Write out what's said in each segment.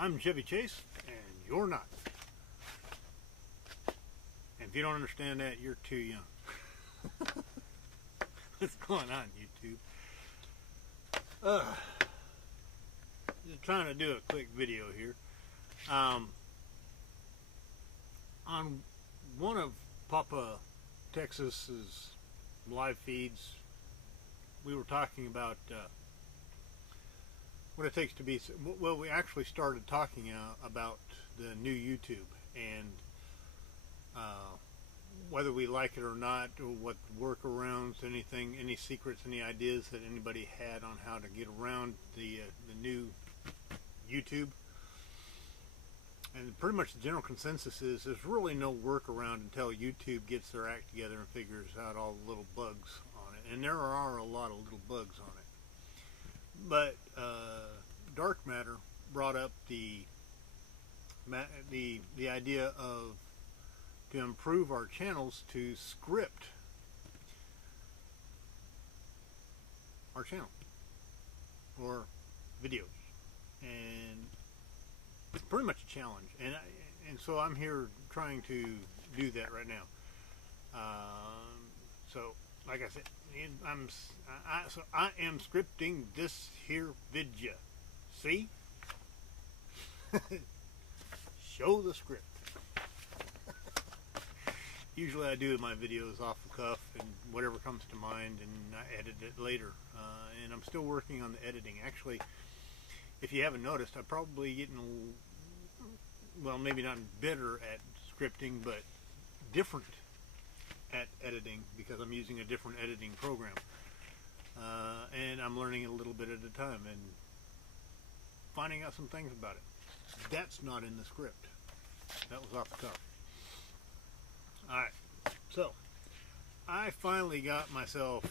I'm Chevy Chase, and you're not. And if you don't understand that, you're too young. What's going on, YouTube? Just trying to do a quick video here. On one of Papa Texas's live feeds, we were talking about what it takes to be, well, we actually started talking about the new YouTube and whether we like it or not, or what workarounds, anything, any secrets, any ideas that anybody had on how to get around the new YouTube. And pretty much the general consensus is there's really no workaround until YouTube gets their act together and figures out all the little bugs on it. And there are a lot of little bugs on it. But Dark Matter brought up the idea of to improve our channels to script our channel or videos, and it's pretty much a challenge, and so I'm here trying to do that right now. So like I said, I am scripting this here video. See? Show the script. Usually I do my videos off the cuff and whatever comes to mind, and I edit it later. And I'm still working on the editing. Actually, if you haven't noticed, I'm probably getting, well, maybe not better at scripting, but different at editing, because I'm using a different editing program. And I'm learning a little bit at a time and finding out some things about it. That's not in the script. That was off the cuff. Alright, so I finally got myself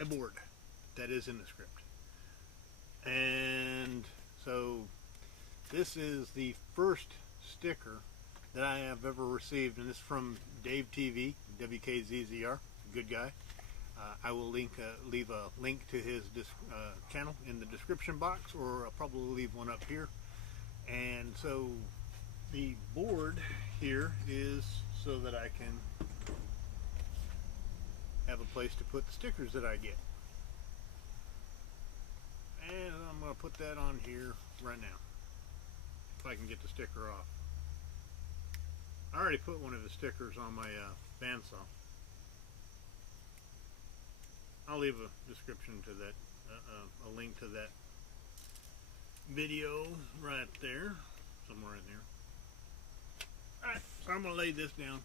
a board that is in the script. And so this is the first sticker that I have ever received, and it's from Dave TV, WKZZR, good guy. I will leave a link to his channel in the description box, or I'll probably leave one up here. And so the board here is so that I can have a place to put the stickers that I get. And I'm going to put that on here right now, if I can get the sticker off. I already put one of the stickers on my bandsaw. I'll leave a description to that, a link to that video right there, somewhere in there. Alright, so I'm going to lay this down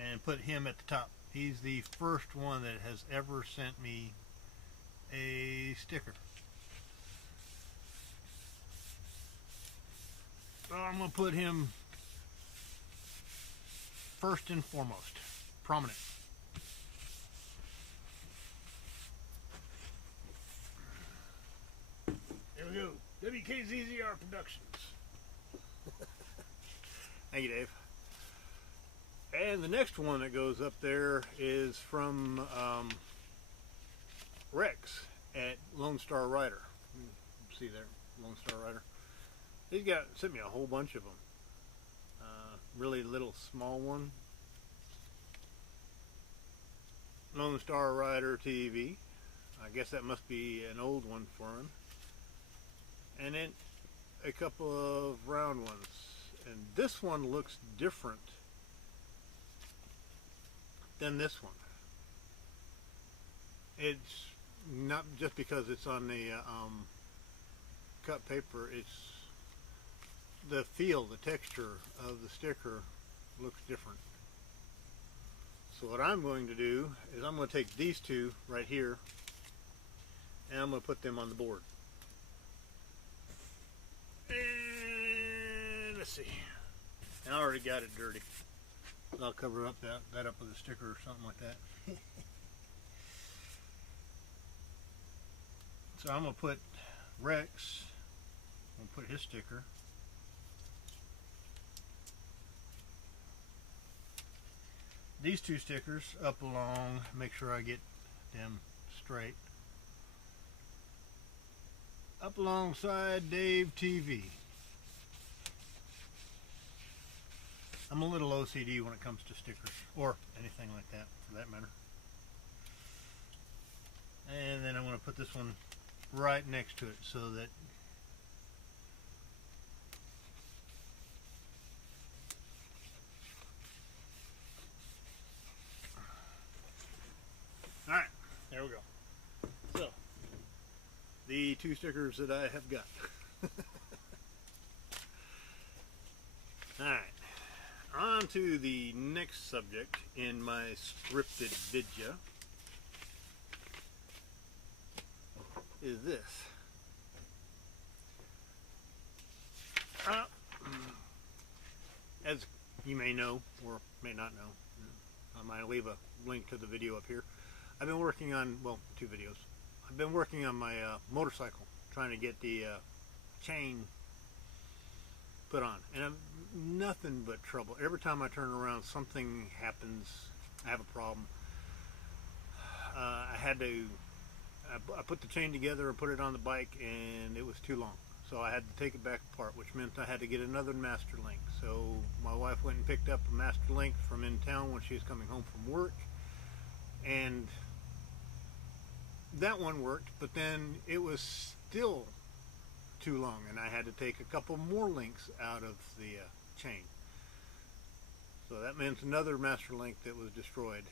and put him at the top. He's the first one that has ever sent me a sticker. So I'm going to put him first and foremost, prominent. There we go, WKZZR Productions. Thank you, Dave. And the next one that goes up there is from Rex at Lone Star Rider. See there, Lone Star Rider. He's sent me a whole bunch of them. Really little small one. Lone Star Rider TV. I guess that must be an old one for him. And then a couple of round ones. And this one looks different than this one. It's not just because it's on the cut paper, it's the feel, the texture of the sticker looks different. So what I'm going to do is I'm going to take these two right here and I'm going to put them on the board. And let's see. I already got it dirty. I'll cover up that up with a sticker or something like that. So I'm going to put Rex, I'm going to put his sticker. These two stickers up along, make sure I get them straight. up alongside Dave TV. I'm a little OCD when it comes to stickers, or anything like that, for that matter. And then I'm going to put this one right next to it so that alright, there we go. So, the two stickers that I have got. Alright, on to the next subject in my scripted vidya is this. As you may know, or may not know, I might leave a link to the video up here. I've been working on, well, 2 videos. I've been working on my motorcycle, trying to get the chain put on, and I'm nothing but trouble. Every time I turn around, something happens. I have a problem. I put the chain together and put it on the bike, and it was too long, so I had to take it back apart, which meant I had to get another master link. So my wife went and picked up a master link from in town when she was coming home from work, and that one worked, but then it was still too long, and I had to take a couple more links out of the chain. So that meant another master link that was destroyed.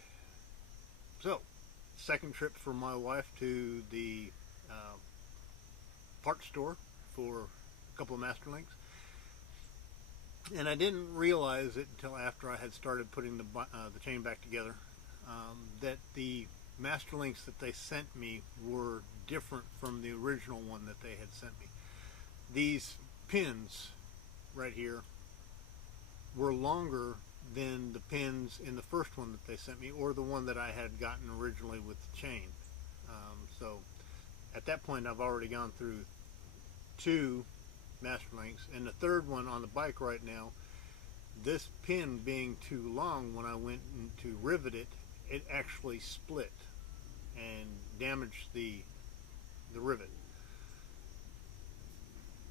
So, second trip for my wife to the parts store for a couple of master links, and I didn't realize it until after I had started putting the chain back together, that the master links that they sent me were different from the original one that they had sent me. These pins right here were longer than the pins in the first one that they sent me, or the one that I had gotten originally with the chain. So at that point I've already gone through 2 master links, and the third one on the bike right now, this pin being too long, when I went to rivet it, it actually split and damaged the rivet.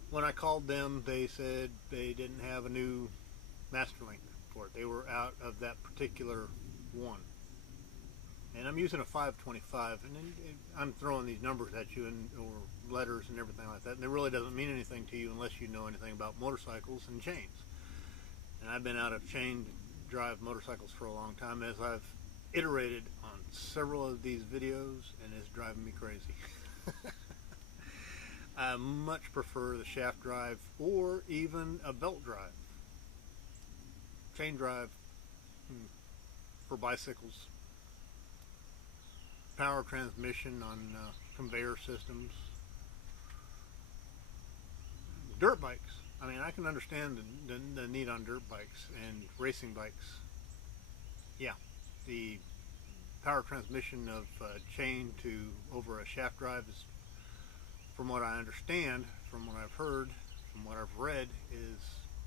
When I called them, they said they didn't have a new master link for it. They were out of that particular one. And I'm using a 525, and I'm throwing these numbers at you, or letters and everything like that, and it really doesn't mean anything to you unless you know anything about motorcycles and chains. And I've been out of chain drive motorcycles for a long time, as I've iterated on several of these videos, and it's driving me crazy. I much prefer the shaft drive, or even a belt drive. Chain drive for bicycles, power transmission on conveyor systems, dirt bikes. I mean, I can understand the need on dirt bikes and racing bikes. Yeah, the power transmission of chain to over a shaft drive is, from what I understand, from what I've heard, from what I've read, is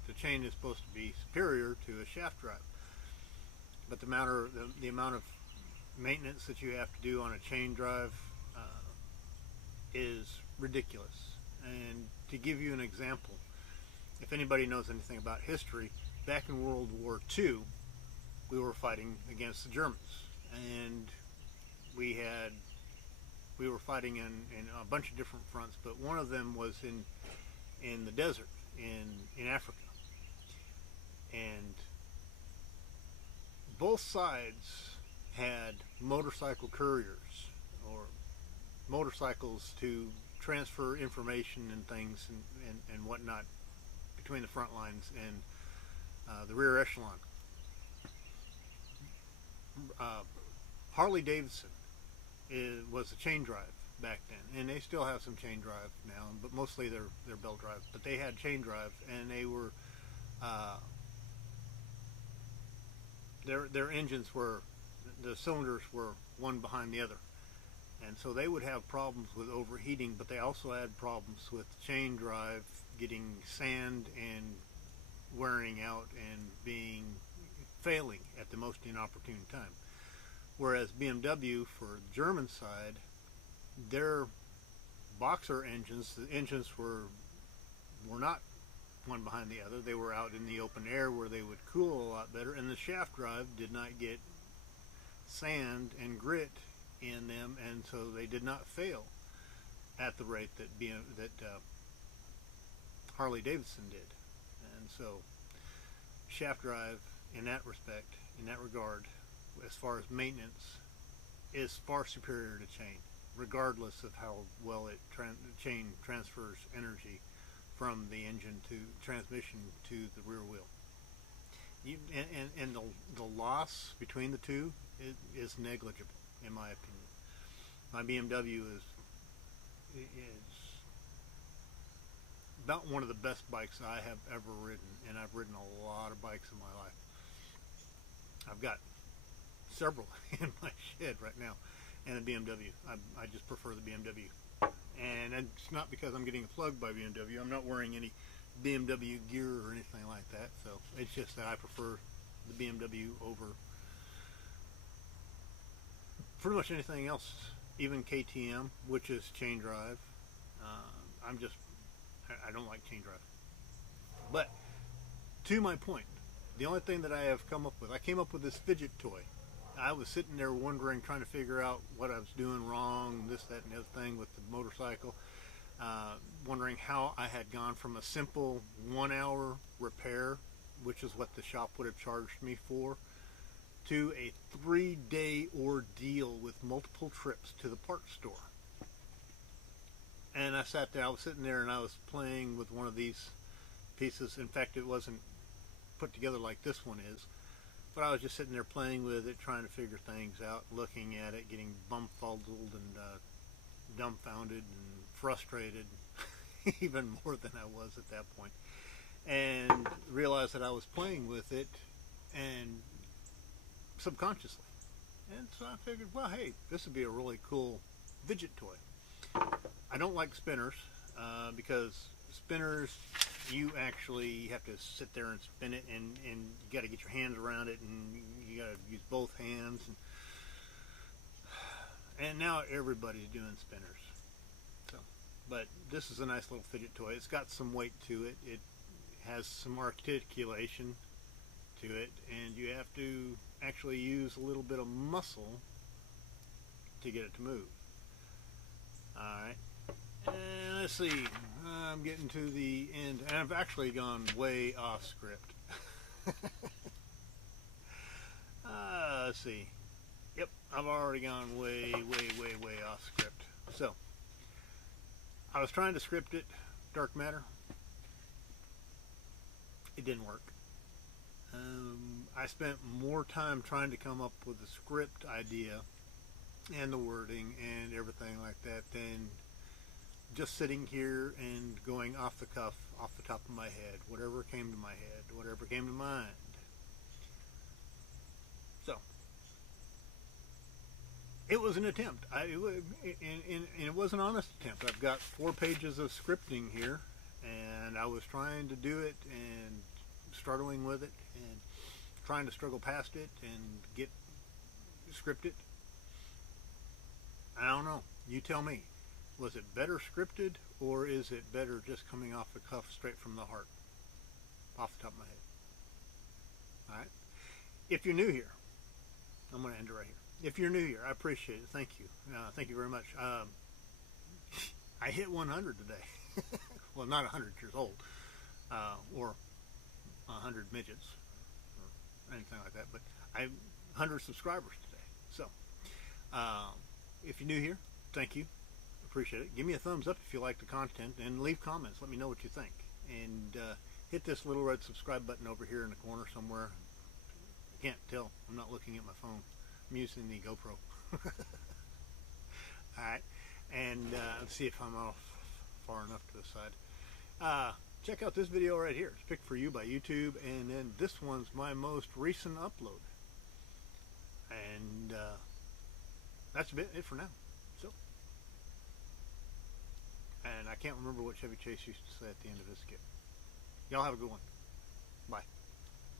the chain is supposed to be superior to a shaft drive. But the amount of maintenance that you have to do on a chain drive is ridiculous. And to give you an example, if anybody knows anything about history, back in World War II, we were fighting against the Germans, and we were fighting in a bunch of different fronts, but one of them was in the desert in Africa. And both sides had motorcycle couriers, or motorcycles to transfer information and things and whatnot between the front lines and the rear echelon. Harley Davidson was a chain drive back then, and they still have some chain drive now, but mostly they're belt drive. But they had chain drive, and they were their engines were, the cylinders were one behind the other, and so they would have problems with overheating, but they also had problems with chain drive getting sand and wearing out and failing at the most inopportune time. Whereas BMW, for the German side, their boxer engines, the engines were not one behind the other. They were out in the open air where they would cool a lot better, and the shaft drive did not get sand and grit in them, and so they did not fail at the rate that Harley Davidson did. And so shaft drive in that respect, in that regard, as far as maintenance, is far superior to chain, regardless of how well chain transfers energy from the engine to transmission to the rear wheel. And the loss between the two is negligible, in my opinion. My BMW is about one of the best bikes I have ever ridden, and I've ridden a lot of bikes in my life. I've got several in my shed right now, and a BMW. I just prefer the BMW. And it's not because I'm getting plugged by BMW. I'm not wearing any BMW gear or anything like that. So it's just that I prefer the BMW over pretty much anything else, even KTM, which is chain drive. I don't like chain drive. But to my point, the only thing that I have come up with, I came up with this fidget toy. I was sitting there wondering, trying to figure out what I was doing wrong, this, that, and the other thing with the motorcycle. Wondering how I had gone from a simple 1 hour repair, which is what the shop would have charged me for, to a 3-day ordeal with multiple trips to the parts store. And I sat there, I was sitting there and I was playing with one of these pieces. In fact, it wasn't put together like this one is, but I was just sitting there playing with it, trying to figure things out, looking at it, getting bumfuzzled and dumbfounded and frustrated, even more than I was at that point, and realized that I was playing with it and subconsciously. And so I figured, well, hey, this would be a really cool fidget toy. I don't like spinners because spinners, you actually have to sit there and spin it, and you got to get your hands around it, and you got to use both hands. And now everybody's doing spinners. So, but this is a nice little fidget toy. It's got some weight to it. It has some articulation to it, and you have to actually use a little bit of muscle to get it to move. Alright, and let's see, I'm getting to the end, and I've actually gone way off script. Let's see, yep, I've already gone way off script. So, I was trying to script it, dark matter. It didn't work. I spent more time trying to come up with the script idea and the wording and everything like that than just sitting here and going off the cuff, off the top of my head, whatever came to my head, whatever came to mind. So it was an attempt. It was an honest attempt. I've got 4 pages of scripting here, and I was trying to do it and struggling with it and trying to struggle past it and get scripted. I don't know. You tell me. Was it better scripted, or is it better just coming off the cuff straight from the heart? Off the top of my head. Alright? If you're new here, I'm going to end it right here. If you're new here, I appreciate it. Thank you. Thank you very much. I hit 100 today. Well, not 100 years old. Or 100 midgets. Or anything like that. But I have 100 subscribers today. So, if you're new here, thank you. Appreciate it. Give me a thumbs up if you like the content, and leave comments. Let me know what you think. And hit this little red subscribe button over here in the corner somewhere. I can't tell. I'm not looking at my phone. I'm using the GoPro. Alright. And let's see if I'm off far enough to the side. Check out this video right here. It's picked for you by YouTube. And then this one's my most recent upload. And that's it for now. So, and I can't remember what Chevy Chase used to say at the end of his skit. Y'all have a good one. Bye.